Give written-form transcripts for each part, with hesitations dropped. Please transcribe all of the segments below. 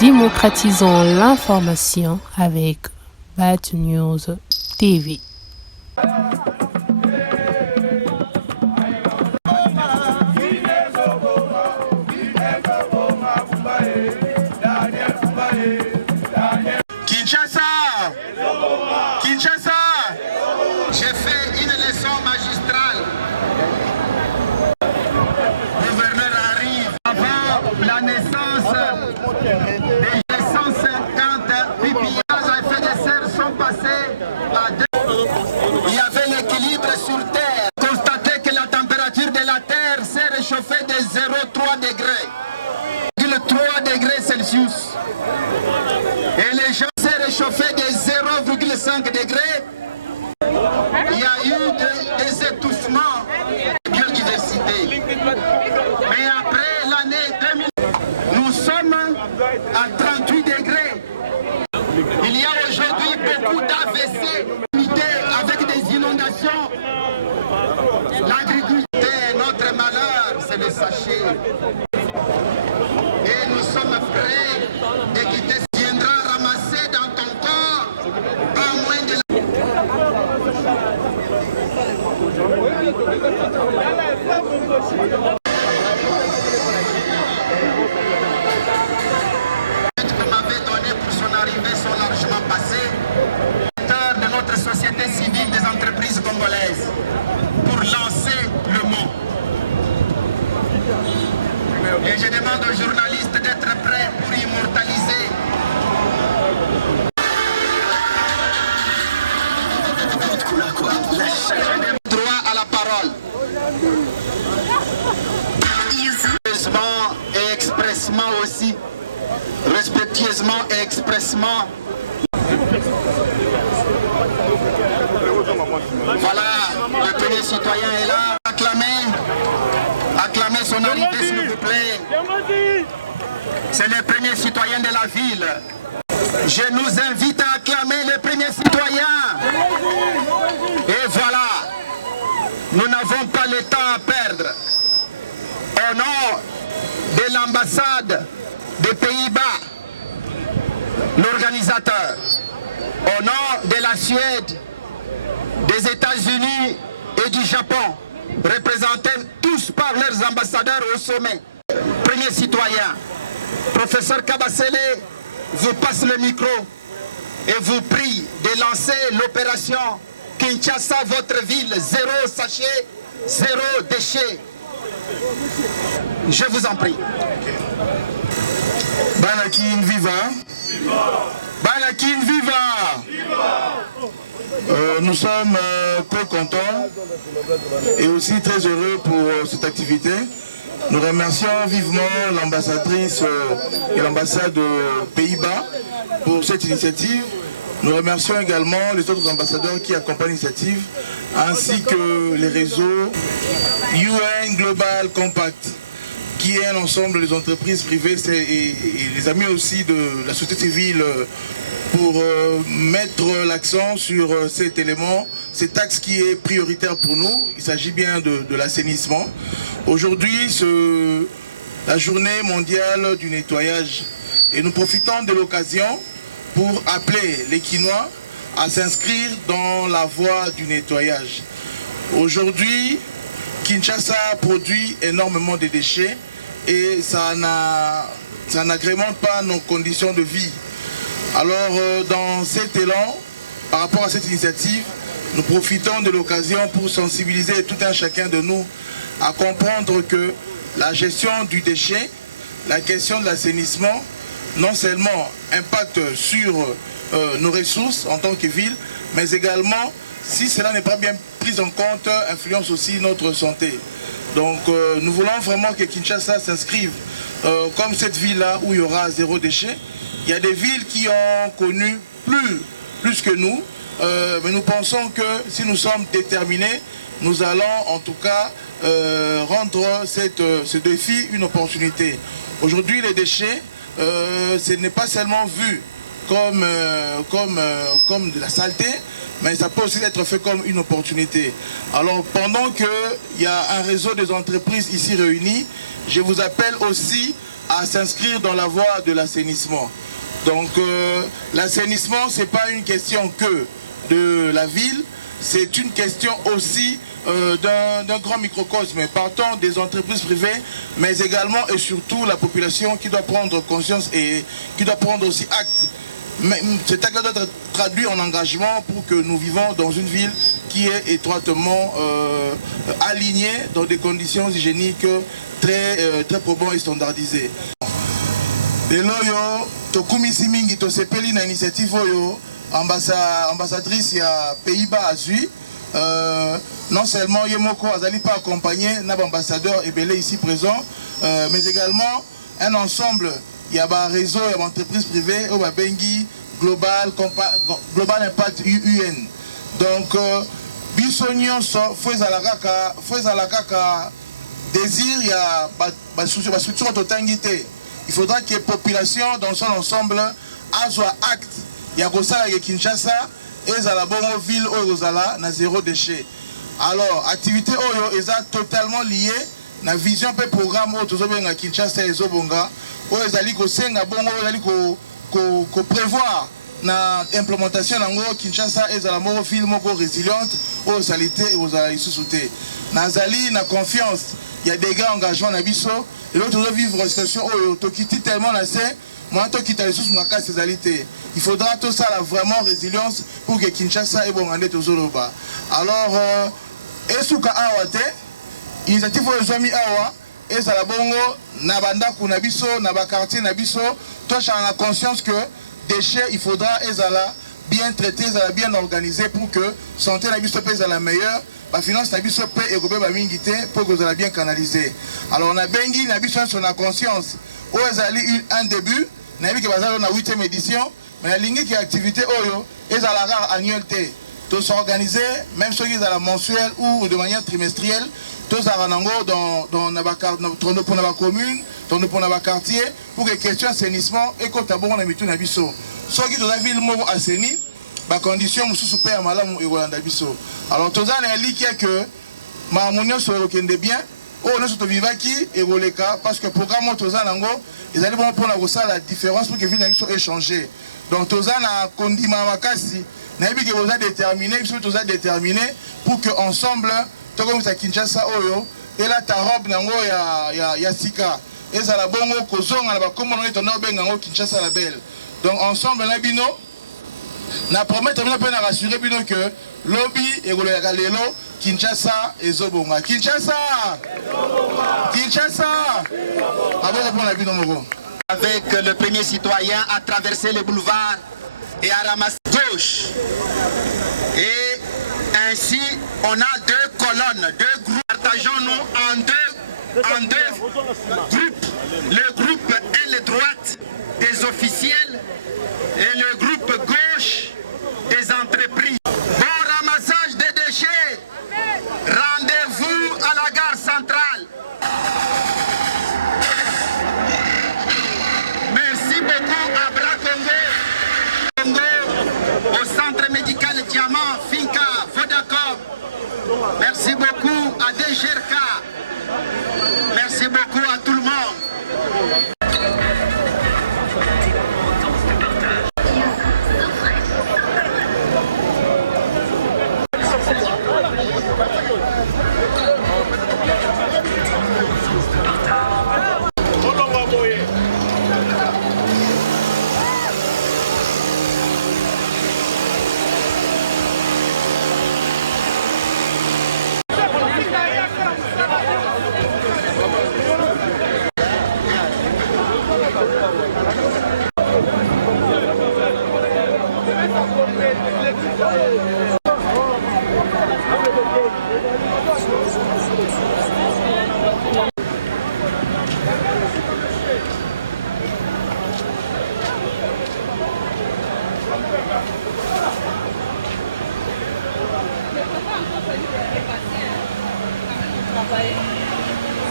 Démocratisons l'information avec Bad News TV. Kinshasa, j'ai fait une leçon magistrale. Le gouverneur arrive avant la naissance des 150 pipillages à effet de serre sont passés à 2. Il y avait l'équilibre sur Terre. Constatez que la température de la Terre s'est réchauffée de 0,3 degrés. 3 degrés Celsius. Et les gens s'est réchauffé de 0,5 degrés. Il y a eu des étouffements de biodiversité. Mais après l'année 2000, nous sommes à 38 degrés. Il y a aujourd'hui beaucoup d'AVC avec des inondations. L'agriculture, notre malheur, c'est le sachet. Et nous sommes prêts d'équiter. Viendra ramasser dans ton corps pas moins de la... que m'avait donné pour son arrivée sont largement passés. De notre société civile des entreprises congolaises pour lancer le mot. Et je demande aux journalistes d'être prêts pour immortaliser. Droit à la parole. Respectueusement et expressement aussi. Respectueusement et expressement. Voilà, le premier citoyen est là. Acclamez son arrivée s'il vous plaît. C'est le premier citoyen de la ville. Je nous invite à acclamer le premier citoyen. Et voilà, nous n'avons pas le temps à perdre. Au nom de l'ambassade des Pays-Bas, l'organisateur, au nom de la Suède, des États-Unis et du Japon, représentés tous par leurs ambassadeurs au sommet. Premier citoyen, professeur Kabasele vous passe le micro et vous prie de lancer l'opération Kinshasa, votre ville, 0 sachet, 0 déchet. Je vous en prie. Banakin viva. Banakin viva. Nous sommes très contents et aussi très heureux pour cette activité. Nous remercions vivement l'ambassadrice et l'ambassade Pays-Bas pour cette initiative. Nous remercions également les autres ambassadeurs qui accompagnent l'initiative, ainsi que les réseaux UN Global Compact, qui est un ensemble des entreprises privées et les amis aussi de la société civile pour mettre l'accent sur cet élément, cet axe qui est prioritaire pour nous. Il s'agit bien de l'assainissement. Aujourd'hui, la journée mondiale du nettoyage, et nous profitons de l'occasion pour appeler les Kinois à s'inscrire dans la voie du nettoyage. Aujourd'hui, Kinshasa produit énormément de déchets et ça n'agrémente pas nos conditions de vie. Alors, dans cet élan, par rapport à cette initiative, nous profitons de l'occasion pour sensibiliser tout un chacun de nous à comprendre que la gestion du déchet, la question de l'assainissement, non seulement impacte sur nos ressources en tant que ville, mais également, si cela n'est pas bien pris en compte, influence aussi notre santé. Donc nous voulons vraiment que Kinshasa s'inscrive comme cette ville-là où il y aura 0 déchet. Il y a des villes qui ont connu plus que nous, mais nous pensons que si nous sommes déterminés, nous allons en tout cas rendre ce défi une opportunité. Aujourd'hui, les déchets, ce n'est pas seulement vu comme de la saleté, mais ça peut aussi être fait comme une opportunité. Alors pendant qu'il y a un réseau des entreprises ici réunies, je vous appelle aussi à s'inscrire dans la voie de l'assainissement. Donc l'assainissement, ce n'est pas une question que de la ville, c'est une question aussi d'un grand microcosme, partant des entreprises privées, mais également et surtout la population qui doit prendre conscience et qui doit prendre aussi acte. Cet acte doit être traduit en engagement pour que nous vivons dans une ville qui est étroitement alignée dans des conditions hygiéniques très probantes et standardisées. Lelo yo tokumisi mingi tosepeli na initiative oyo ambassadrice ya Pays-Bas azui non seulement Yemoko azali pas accompagné n'a ambassadeur ebele ici présent mais également un ensemble il y a un réseau il y a entreprise privée au Bengi Global Impact UN donc biso nyonso fwezala kaka désir il y a structure totangité. Il faudra que la population dans son ensemble soit acte. Il y a que Kinshasa et la bonne ville Oyozala na zéro déchet. Alors, activité Oyo est totalement liée à la vision et programme à Kinshasa et Zobonga. Oyozali ko senga bongo oyozali ko prévoir na implémentation de Kinshasa et la bonne ville moko résiliente aux salité et aux sous-souté. Nazali na confiance. Il y a des gars engagement na biso et l'autre doit vivre une situation où tu quittes tellement la scène, moi tu quittes les sous maka césalité. Il faudra tout ça là vraiment résilience pour que Kinshasa et Bongandé tout zoloba. Alors esuka awate initiative aux amis awa et ça la bongo na banda kuna biso na ba quartier na biso toi j'ai la conscience que déchets il faudra ezala bien traité, bien organisé pour que santé na biso pèse à la meilleure. La finance na biso pe et gobe ba mingité pour que vous allez bien canaliser. Alors on a bengi na biso sur la conscience. O ezali un début, na bi ke bazalo na 8e édition, mais la ligne qui activité oyo ezala rare annualité. Tous s'organiser même ceux qui la mensuelle ou de manière trimestrielle, tous à ranango dans na ba pour na commune, pour na ba quartier pour que question assainissement et ko tabon na mitu na biso. Ceux qui dans la ville mo assaini ba condition mususu pe malamu e Rwanda biso. Alors tozana eliki que ma monio so okende bien o no so to vivaki e roleka parce que programme tozana ngo ezali bon pour la différence pour que ville biso échanger. Donc tozana kondima makasi na yebi ke boza déterminer biso toza déterminer pour que ensemble to comme ça Kinshasa oyo et la ta robe nango ya sika ezala bongo kozonga na ba komo no tona benga ngo Kinshasa la belle. Donc ensemble na bino na promettre bino pe na rassurer bino que lobby et goleka lelo Kinshasa et Zobonga. Kinshasa avec le premier citoyen à traverser le boulevard et à ramasser gauche. Et ainsi on a deux colonnes, deux groupes. Partageons-nous en deux groupes. Le groupe aile droite des officiels et le groupe gauche des entreprises. Bon ramassage des déchets. Rendez-vous à la gare centrale. Merci beaucoup à Bracongo, au centre médical Diamant, Finca, Vodacom. Merci beaucoup à DGRK. Merci beaucoup à tout le monde.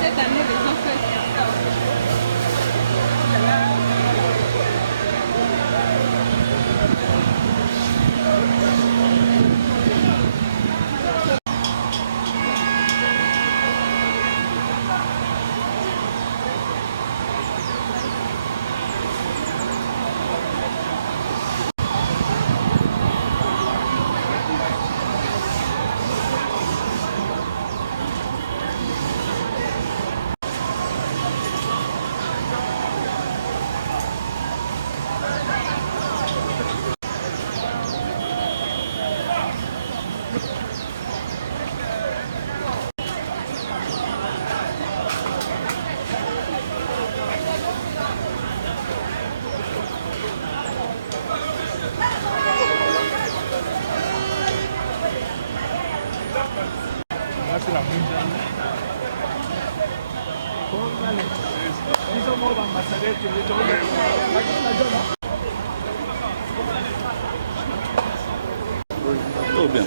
Cette année, les gens font ça. Tout bien.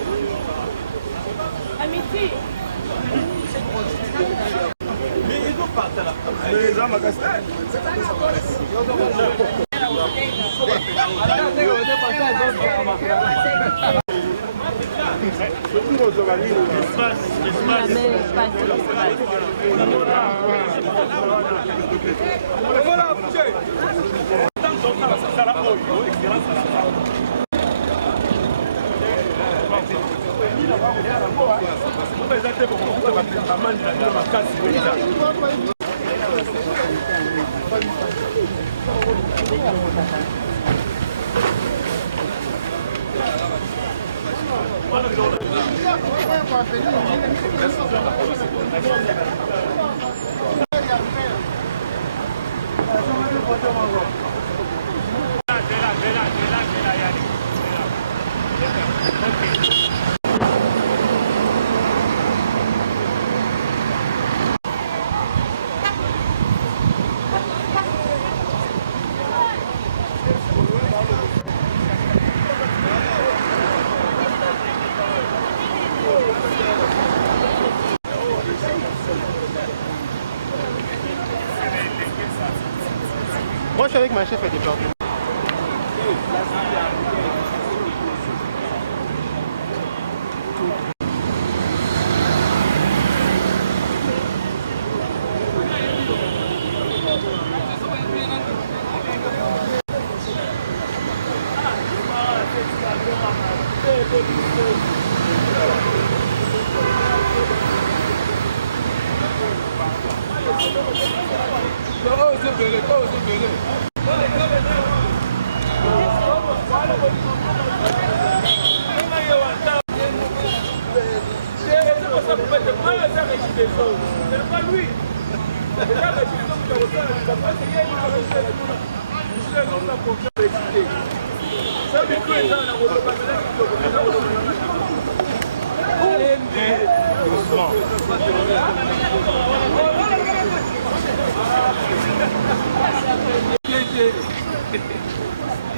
Moi, je suis avec ma chef et des plantes.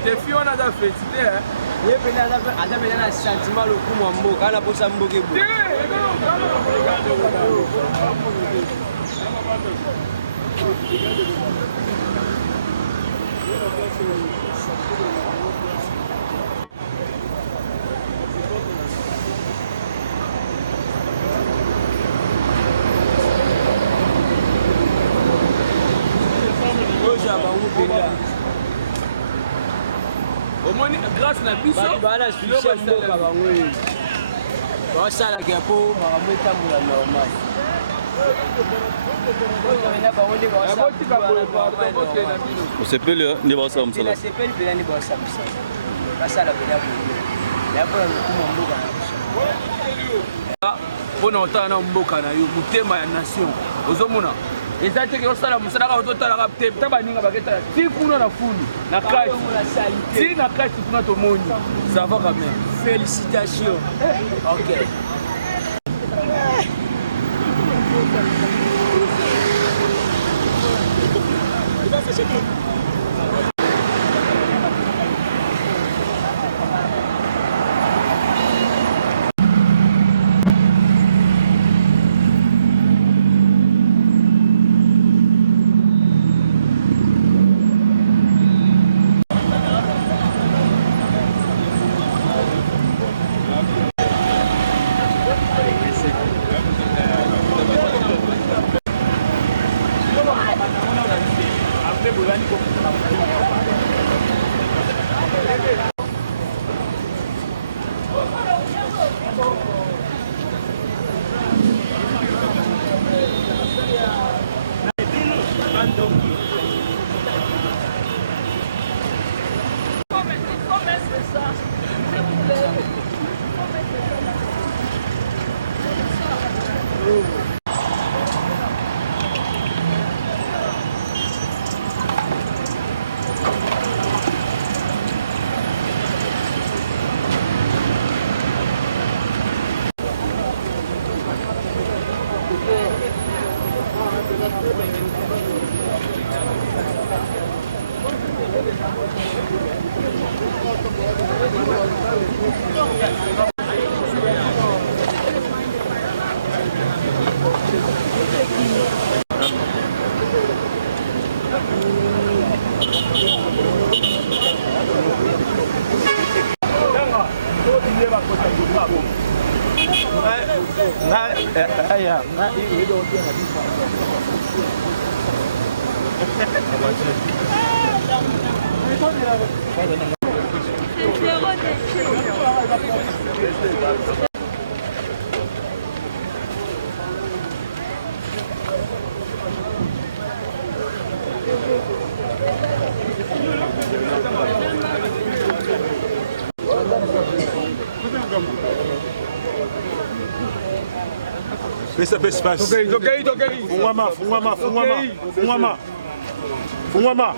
Des filles, on a des félicité. Oui, mais on a un sentiment le coup, mon mot, quand on a posé un mot qui est beau. Au moins, grâce à la biso, Osepeli nde baosala mosala. mpona otala na mboka na yo motema ya nation ozomona eza teke osala mosala kaka ototalaka te ta baninga baketala ti kuna na fulu na kati ti na kati kuna tomoni ça va quand même. Félicitations. Ok. Fais espace. Fungwama.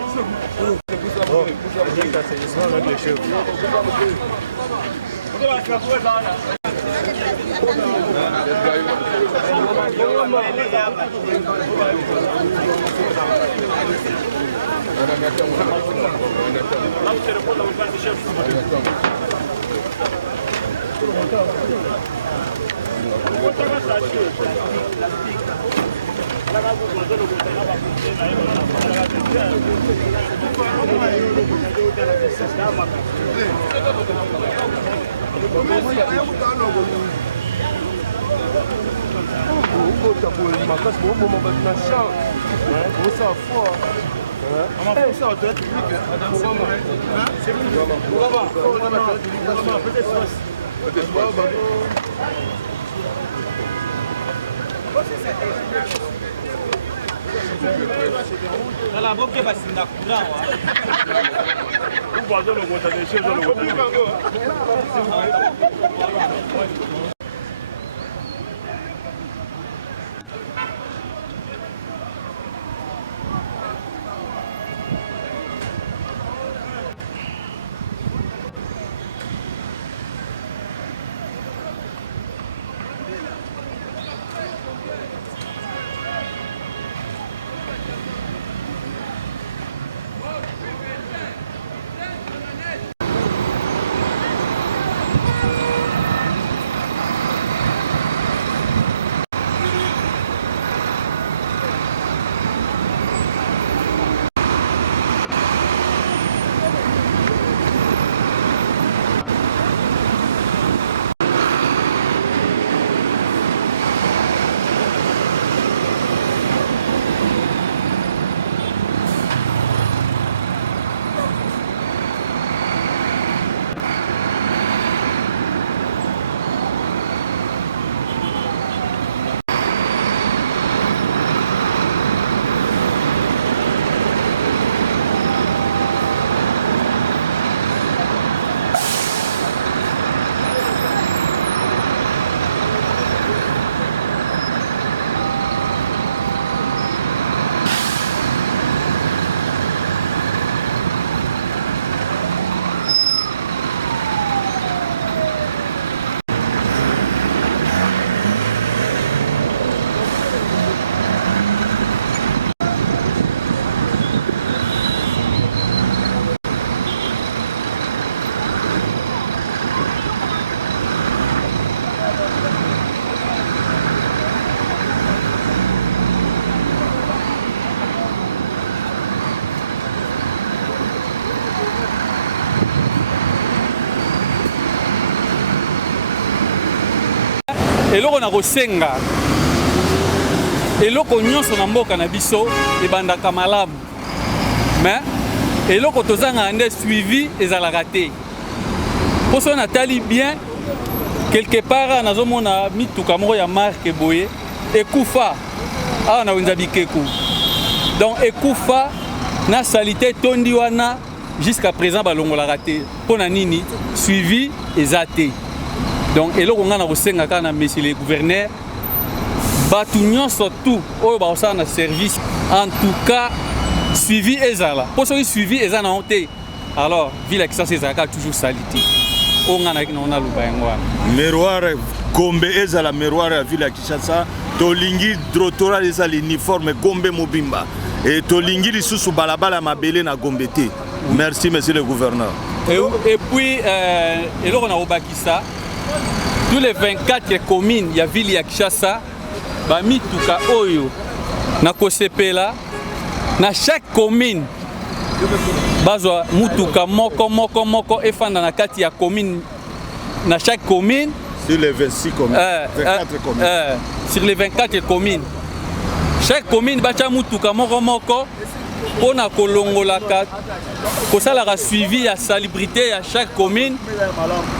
eloko na kosenga eloko nyonso na mboka na biso ebandaka malamu mais eloko tozanga nde suivi ezalaka te po so natali bien quelque part nazomona mituka moko ya marque boye ekufa awa na wenza bikeku donc ekufa na salite tondi wana jusqu'à présent balongolaka te mpona nini suivi eza te. Donc, eloko nga na kosenga ka na monsieur le gouverneur batu nyonso tout oyo baosala na service en tout cas suivi ezala po soki suivi eza na honte alors ville ya Kinshasa ezalaka toujours salite oyo nga na loba yango wana miroir Gombe ezala miroir ya ville ya Kinshasa tolingi trottoir eza l'uniforme Gombe mobimba et tolingi lisusu balabala ya mabele na Gombe te. Merci monsieur le gouverneur. Et puis eloko na kobakisa tous les 24 communes ya ville ya Kinshasa bamituka oyo na kosepela na chaque commune bazwa mutuka moko efanda na kati ya commune na chaque commune sur les 26 communes 24 communes sur les 24 communes. Chaque commune bacha mutuka moko pour na kolongolaka kosalaka suivi ya salubrité à chaque commune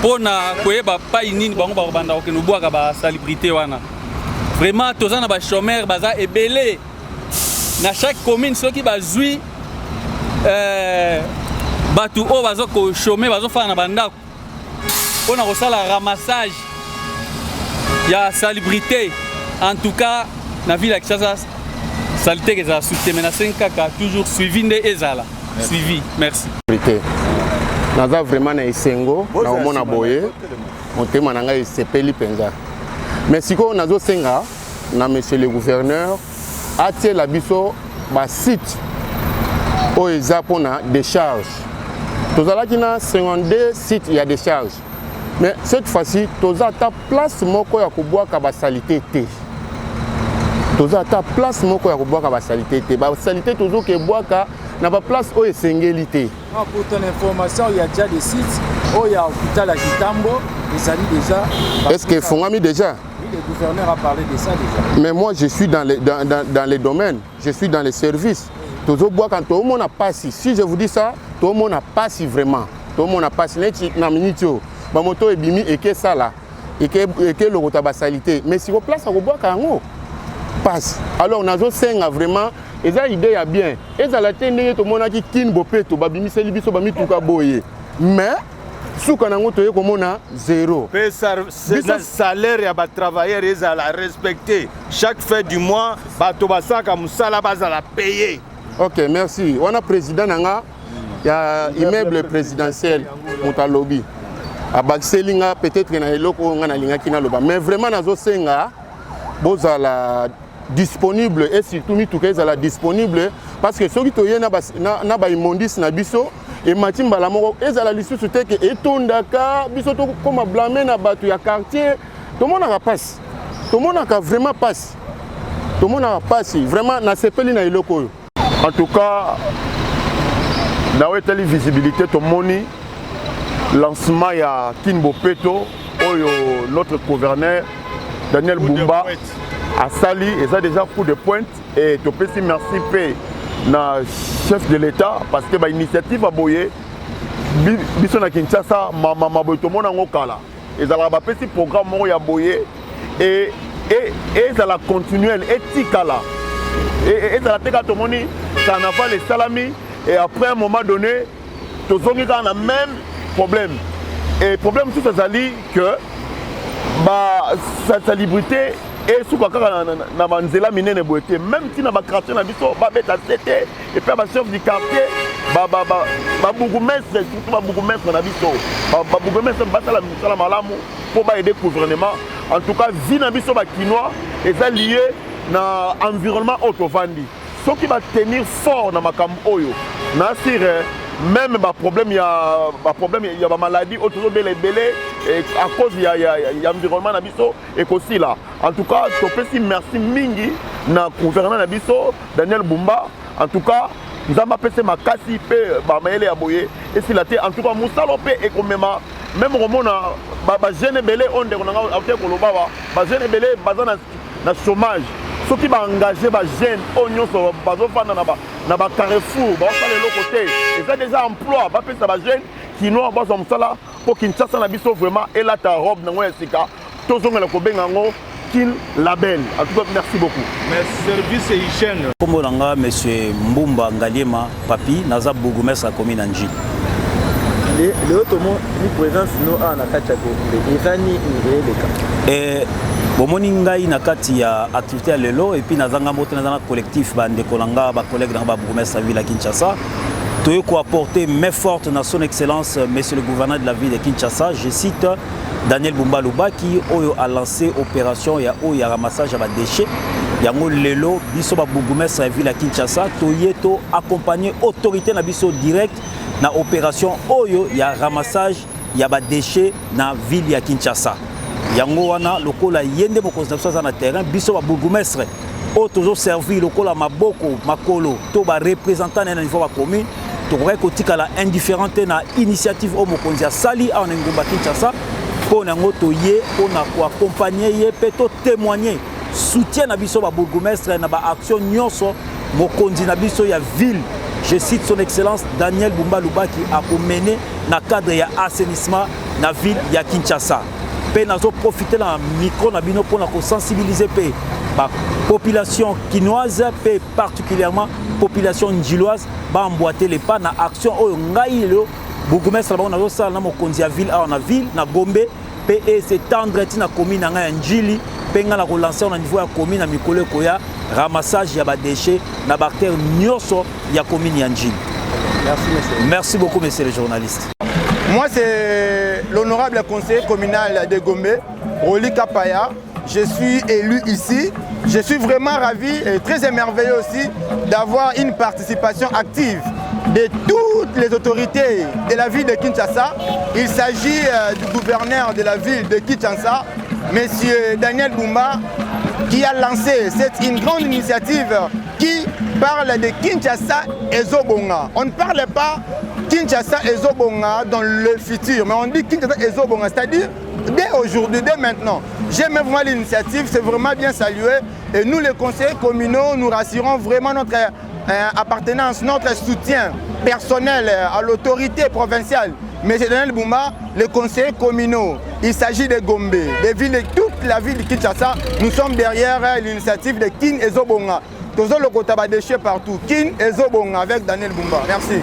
pour na koyeba pa inini bango bakobanda kokende bwaka ba salubrité wana. Vraiment tozana ba chômeur baza ebele na chaque commune soki bazui batu o bazo ko chômer bazo fa na bandako pour na kosala ramassage ya salubrité. En tout cas na ville ya Kinshasa salité que ça soutient mais na 5 kaka toujours suivi nde ezala suivi. Merci. Naza vraiment na esengo na omona boye motema na ngai sepeli penza. Mais siko nazo senga na monsieur le gouverneur atie la biso ba site o eza pona décharge. Tozalaki na 52 sites il y a décharge. Mais cette fois-ci toza ta place moko ya kobwaka ba salité te. Toza ta place moko ya kobwaka ba salité te. Ba salité tozo ke bwaka na ba place o esengeli te. Pour ton information, il y a déjà des sites où il y a hôpital à Kitambo, ils allaient déjà. Est-ce que Fongami déjà? Oui, le gouverneur a parlé de ça déjà. Mais moi je suis dans les domaines, je suis dans les services. Tozo bwaka quand tout le monde a passé. Si je vous dis ça, tout le monde a passé vraiment. Tout le monde a passé. Na minitio. Ba moto ebimi et que ça là. Et que le rotaba salité. Mais si vous place à bwaka ngo passe. Alors nazo senga vraiment et ça idée ya bien. Et ça la tendé to monaki kin bopeto babimi seli biso bami tuka boye. Mais suka nango toye komona zéro. Salaire ya ba travailleurs ils à la respecter. Chaque fin du mois bato basaka musala bazala payer. OK, merci. On a président nanga ya immeuble présidentiel Moutalobi. Abakselinga peut-être na eloko nga na linga kina loba. Mais vraiment nazo senga bozala disponible et surtout mituka ezala disponible parce que soki toye na ba immondis na biso et matimbala moko ezala lisusu te ke etondaka biso to koma blâmer na bato ya quartier tout le monde a passe. Tout le monde a vraiment passe. Tout le monde a passe vraiment na sepeli na eloko. En tout cas, dans la visibilité, tout le monde, lancement il y a Kinbo Peto, notre gouverneur Daniel Bumba a sali et ça déjà coup de pointe et tu peux merci na chef de l'État parce que l'initiative a boyé biso na Kinshasa mama boy tout le monde en okala et ça va petit programme mo ya boyé et ça la continuelle éthique-là et ça la teka tout le monde ça n'a pas les salami et après à un moment donné tout le monde a le même problème et le problème tout ça c'est que sa liberté et sous quoi na manzela minene boité même si na ba quartier na biso ba beta c'était et puis ba chef du quartier ba bourgmestre surtout ba bourgmestre na biso ba bourgmestre ba sala malamu pour ba aider gouvernement en tout cas vie na biso ba kinois et ça lié na environnement autovandi ce qui va tenir fort na makambo oyo na sire même ba problème il y a ba maladie autour de belé et à cause il y a environnement na biso et aussi là en tout cas je peux merci mingi na gouverneur na biso Daniel Bumba en tout cas nous avons passé ma kasi pe ba maele ya boye et si la té en tout cas musalo pe et comme même romona ba jeune belé on de konanga auté ko loba ba jeune belé bazana na chômage ceux qui va engager ba jeune onyo so bazo fanda na ba Carrefour ba sala le côté et ça déjà emploi ba pesa ba jeune qui no ba so musala pour Kinshasa na biso vraiment et là ta robe na ngwe sika tozongela ko benga ngo Kin label. En tout cas merci beaucoup. Merci service et hygiène. Comme langa monsieur Mbumba Ngaliema Papi naza bourgmestre à commune Anji. Le automobile ni présence no a na kati ya ko ezani et bomoni ngai na kati ya activité ya lelo et puis nazanga moto na collectif bande kolanga ba collègue na ba bourgmestre à ville à Kinshasa. Toyo ko apporter main forte na son excellence monsieur le gouverneur de la ville de Kinshasa, je cite Daniel Bumba Luba qui a lancé opération ya ramassage à déchets. Yango lelo biso ba bourgmestre à ville à Kinshasa toyeto accompagner autorité na biso direct na opération oyo ya ramassage ya ba déchets na ville ya Kinshasa. Yango wana lokola yende mokonzi na na terrain biso ba bourgmestre o toujours servi lokola maboko makolo to ba représentant na niveau ba commune to kotika la indifférente na initiative o mokonzi sali a ngomba Kinshasa pour na ngoto ye on a ko accompagner ye pe to témoigner soutien na biso ba bourgmestre na ba action nyonso mokonzi na biso ya ville. Je cite son excellence Daniel Bumba Lubaki a mené na cadre ya assainissement na ville ya Kinshasa. Pe nazo profiter na micro na bino pour na sensibiliser pe ba population kinoise pe particulièrement population ndjiloise ba emboîter les pas na action oyo ngai le bourgmestre ba nazo sala na mokonzi ya ville a na ville na Gombe pe et s'étendre na commune nga ya Njili pe nga na relancer au niveau ya commune na mikolo koya ramassage ya ba déchets na bactère nyonso ya commune ya Njili. Merci monsieur. Merci beaucoup monsieur le journaliste. Moi c'est l'honorable conseiller communal de Gombe, Roli Kapaya. Je suis élu ici. Je suis vraiment ravi et très émerveillé aussi d'avoir une participation active de toutes les autorités de la ville de Kinshasa. Il s'agit du gouverneur de la ville de Kinshasa, monsieur Daniel Bumba, qui a lancé une grande initiative qui parle de Kinshasa et Zobonga. On ne parle pas Kinshasa et Zobonga dans le futur, mais on dit Kinshasa et Zobonga, c'est-à-dire dès aujourd'hui, dès maintenant. J'aime vraiment l'initiative, c'est vraiment bien salué. Et nous, les conseillers communaux, nous rassurons vraiment notre appartenance, notre soutien personnel à l'autorité provinciale. Mais c'est Daniel Bumba, les conseillers communaux. Il s'agit de Gombe, des villes, de toute la ville de Kinshasa. Nous sommes derrière l'initiative de Kin et Zobonga. Tous le côté de déchets partout. Kin et Zobonga avec Daniel Bumba. Merci.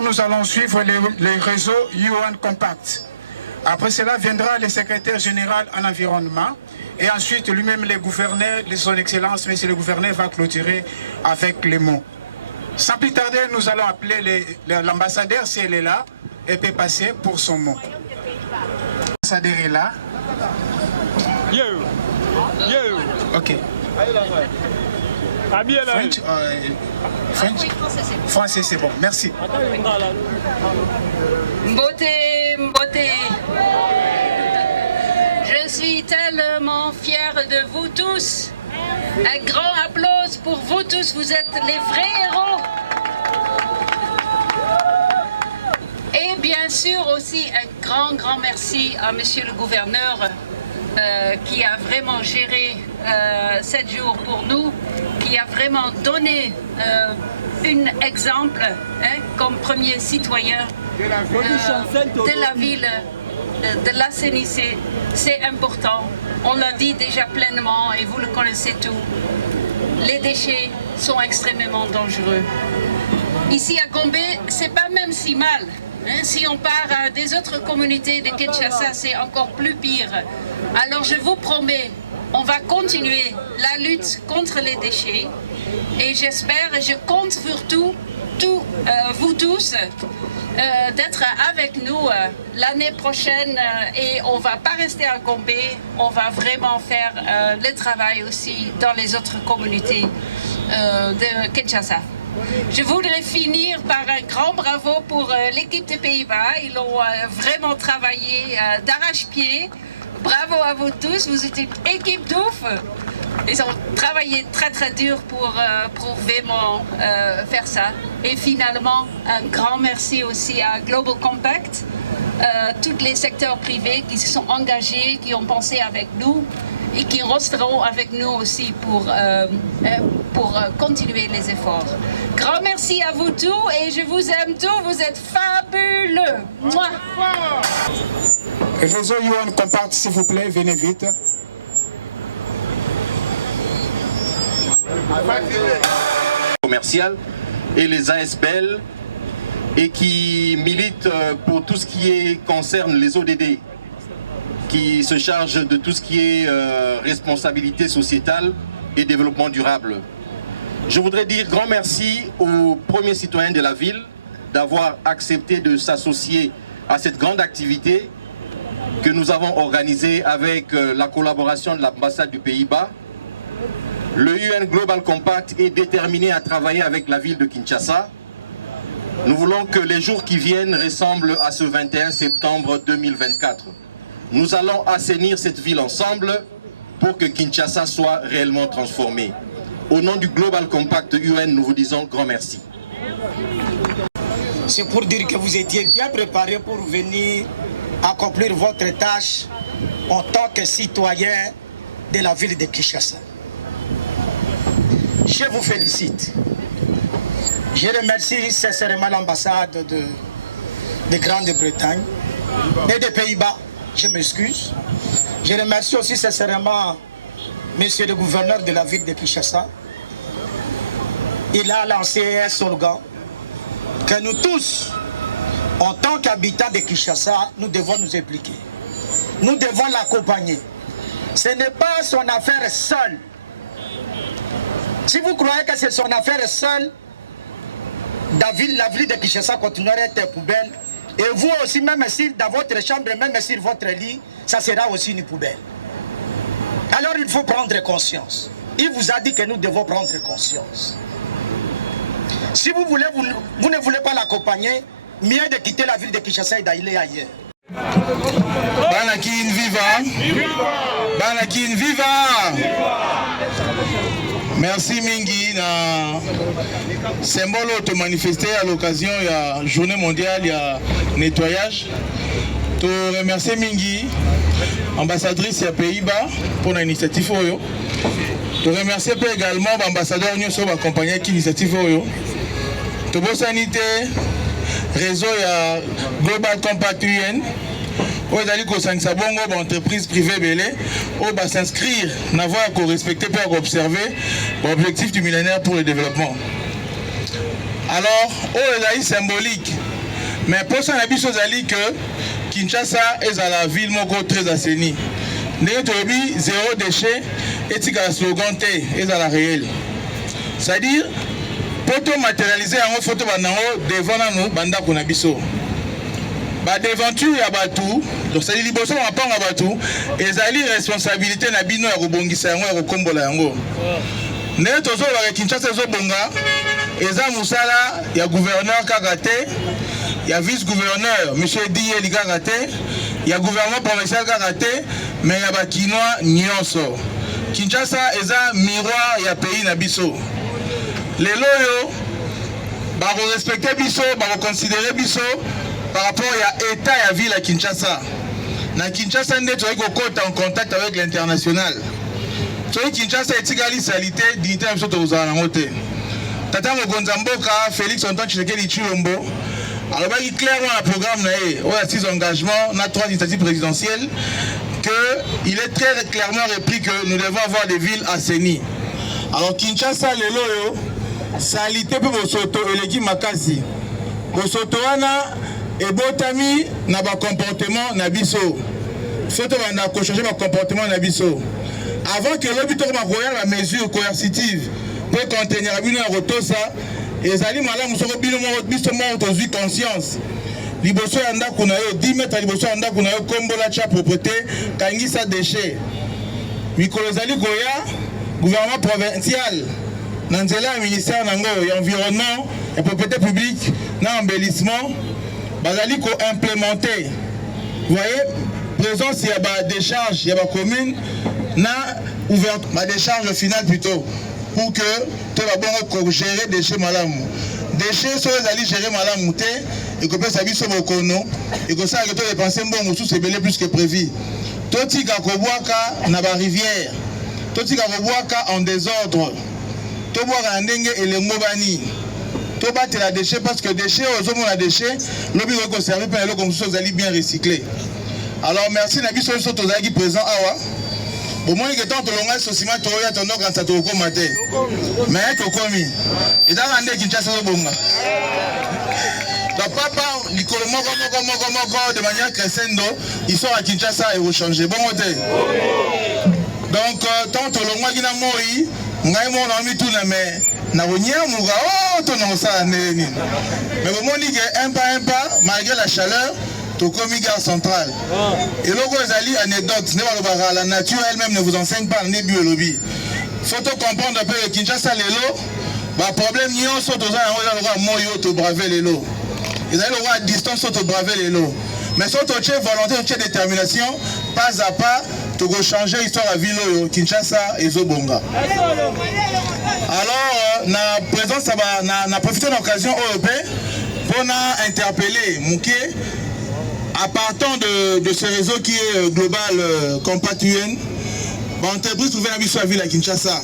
Nous allons suivre les réseaux UN Compact. Après cela viendra le secrétaire général en environnement et ensuite lui-même les gouverneurs, son excellence, monsieur le gouverneur va clôturer avec les mots. Sans plus tarder, nous allons appeler l'ambassadeur si elle est là et peut passer pour son mot. L'ambassadeur est là. Ok. French, French? Français, c'est bon. Merci. Beauté, beauté. Je suis tellement fière de vous tous. Un grand applause pour vous tous. Vous êtes les vrais héros. Et bien sûr aussi un grand merci à monsieur le gouverneur qui a vraiment géré 7 jours pour nous, qui a vraiment donné un exemple comme premier citoyen de la ville de la Sénissé. C'est important, on l'a dit déjà pleinement et vous le connaissez tous. Les déchets sont extrêmement dangereux. Ici à Gombe, c'est pas même si mal. Si on part des autres communautés de Kinshasa, c'est encore plus pire. Alors je vous promets, on va continuer la lutte contre les déchets et j'espère et je compte sur vous tous d'être avec nous l'année prochaine et on ne va pas rester à Gombe, on va vraiment faire le travail aussi dans les autres communautés de Kinshasa. Je voudrais finir par un grand bravo pour l'équipe des Pays-Bas. Ils ont vraiment travaillé d'arrache-pied. Bravo à vous tous, vous êtes une équipe d'ouf. Ils ont travaillé très dur pour vraiment faire ça. Et finalement, un grand merci aussi à Global Compact, tous les secteurs privés qui se sont engagés, qui ont pensé avec nous et qui resteront avec nous aussi pour continuer les efforts. Grand merci à vous tous et je vous aime tous, vous êtes fabuleux. Mouah. Réseau UN Compact, s'il vous plaît, venez vite. Commercial et les ASBL et qui militent pour tout ce qui concerne les ODD, qui se chargent de tout ce qui est responsabilité sociétale et développement durable. Je voudrais dire grand merci aux premiers citoyens de la ville d'avoir accepté de s'associer à cette grande activité que nous avons organisée avec la collaboration de l'ambassade du Pays-Bas. Le UN Global Compact est déterminé à travailler avec la ville de Kinshasa. Nous voulons que les jours qui viennent ressemblent à ce 21 septembre 2024. Nous allons assainir cette ville ensemble pour que Kinshasa soit réellement transformée. Au nom du Global Compact UN, nous vous disons grand merci. C'est pour dire que vous étiez bien préparés pour venir accomplir votre tâche en tant que citoyen de la ville de Kinshasa. je vous félicite. Je remercie sincèrement l'ambassade de Grande-Bretagne et des Pays-Bas. Je m'excuse. Je remercie aussi sincèrement monsieur le gouverneur de la ville de Kinshasa. Il a lancé un slogan que nous tous, en tant qu'habitants de Kinshasa, nous devons nous impliquer. Nous devons l'accompagner. Ce n'est pas son affaire seule. Si vous croyez que c'est son affaire seule, la ville de Kinshasa continuera à être poubelle. Et vous aussi, même si dans votre chambre, même sur votre lit, ça sera aussi une poubelle. Alors il faut prendre conscience. Il vous a dit que nous devons prendre conscience. Si vous ne voulez pas l'accompagner, mieux de quitter la ville de Kinshasa et d'aller ailleurs. Banakin viva! Banakin viva! Merci Mingi na symbole te manifester à l'occasion de la journée mondiale de nettoyage. Je remercie Mingi, ambassadrice des Pays-Bas pour l'initiative. Je remercie également l'ambassadeur qui a accompagné l'initiative. Je sanité réseau Global Compact UN. Où d'aller qu'au bongo entreprise privée belé où va s'inscrire n'avoir qu'à respecter pour observer l'objectif du millénaire pour le développement. Alors où est symbolique mais pour ça on a vu que Kinshasa est à la ville moko très assainie. N'est-ce zéro déchet et un slogan est à la réelle. C'est-à-dire pour matérialiser en photo devant nous banda kunabiso. Ba devanture ya batu donc c'est liboso mapanga batu ezali responsabilité na bino ya kobongisa yango ya kokombola yango ne tozo ba Kinshasa zo bonga eza musala ya gouverneur kaka te ya vice gouverneur monsieur Dieli kaka te ya gouvernement provincial kaka te mais ya bakinois nyonso Kinshasa eza miroir ya pays na biso lelo yo ba respecter biso ba considérer biso par rapport à l'état de la ville à Kinshasa. Na Kinshasa, nous sommes en contact avec l'international. Kinshasa est égalé salité, dignité de aux alentours. Tata Mogonzamboka, Félix Antoine Tshisekedi Tshilombo, alors il clairement un programme, on a 6 engagements, on a 3 initiatives présidentielles, qu'il est très clairement repris que nous devons avoir des villes assainies. Alors Kinshasa, le loyo, salité pour vos soto et les Makasi. Vos soto, et botami na ba comportement na biso faut banda ko changer ba comportement na biso avant que l'obito ma royal la mesure coercitive pour contenir bino rotosa ezali malamu soko bino mo biso mo to conscience liboso anda kuna yo 10 mètres liboso anda kuna yo kombola cha propreté kangisa déchets mikolo ezali goya gouvernement provincial na nzela ministère nango ya environnement et propriété publique na embellissement bazali ko implémenter vous voyez présence il y a ba décharge il y a ba commune na ouvert ma décharge finale plutôt pour que tout va bon gérer déchets malamu déchets so ezali gérer malamu té et que peut sabi so bokono et que ça que to dépenser bon sous c'est belé plus que prévu toti ka ko boaka na ba rivière toti ka ko boaka en désordre to boaka ndenge elengo bani to battre la déchet parce que déchets aux hommes la déchet lobby va conserver par les comme ça allez bien recycler. Alors merci na biso so to zaki présent awa au moins que tant to longa sosima to ya to ndok anta to ko maté mais to komi et dans ande Kinshasa so bonga papa likolo moko de manière crescendo ils sont à Kinshasa et vont changer bon côté donc tant to longa kina moi ngai mo na mi tout na mais na ronia muga oh to non ça neni mais au moins que un pas malgré la chaleur to komi gare centrale et logo ezali anecdote ne ba la nature elle-même ne vous enseigne pas ne biologie faut comprendre un peu que Kinshasa lelo ba problème nyonso to za yango moyo to braver lelo ils allaient avoir distance to braver lelo mais surtout tu es volonté tu es détermination pas à pas tu vas changer l'histoire de la ville Kinshasa et Zobonga. Alors na présence na profité de l'occasion européenne pour interpeller Mouké à partant de ce réseau qui est global compact UN, l'entreprise trouvée dans la ville à Kinshasa.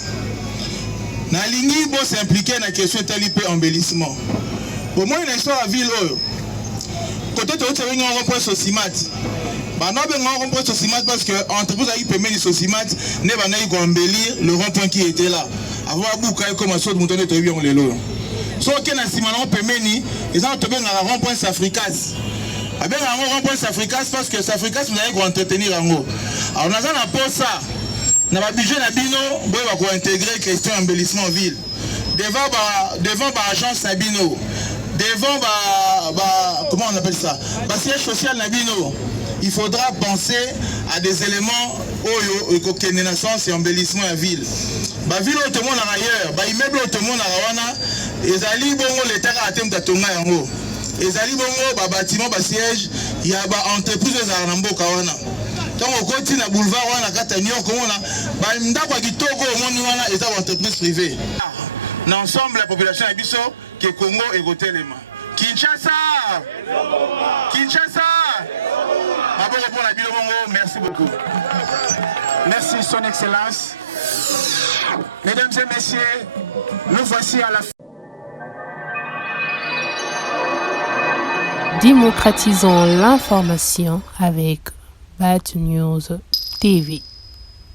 nalingi bo s'impliquer na question tali pe embellissement. Pour moi une histoire à ville côté de l'autre on reprend Sosimat. Bah non ben on reprend Sosimat parce que entreprise a eu permis de Sosimat ne va pas embellir le rond-point qui était là. Avoir boucaille comme un saut de montagne de on les lots. Sauf que na simanon permis ni ils ont tombé dans la rond-point Safricas. Avec un rond-point Safricas parce que Safricas nous allons entretenir en haut. Alors nous avons pour ça. Dans le budget Nabino, on va intégrer question embellissement ville. Devant l'agence Nabino, devant comment on appelle ça, siège social Nabino, il faudra penser à des éléments qui naissance et embellissement à ville. La ville tout le monde ailleurs, immeuble tout le monde à Rawana, et ali bongo l'État a atteint ta tonga yango. Et ali bongo bâtiment siège, il y a entreprise à Rambo Kawana. Quand on continue à boulevard, on a Catania, comment on a ndako kitoko moni wana est une entreprise privée. L'ensemble de la population de Bisso qui est Congo et Gotelema. Kinshasa. Kinshasa. Merci beaucoup. Merci son excellence. Mesdames et messieurs, nous voici à la fin. Démocratisons l'information avec Bad News TV.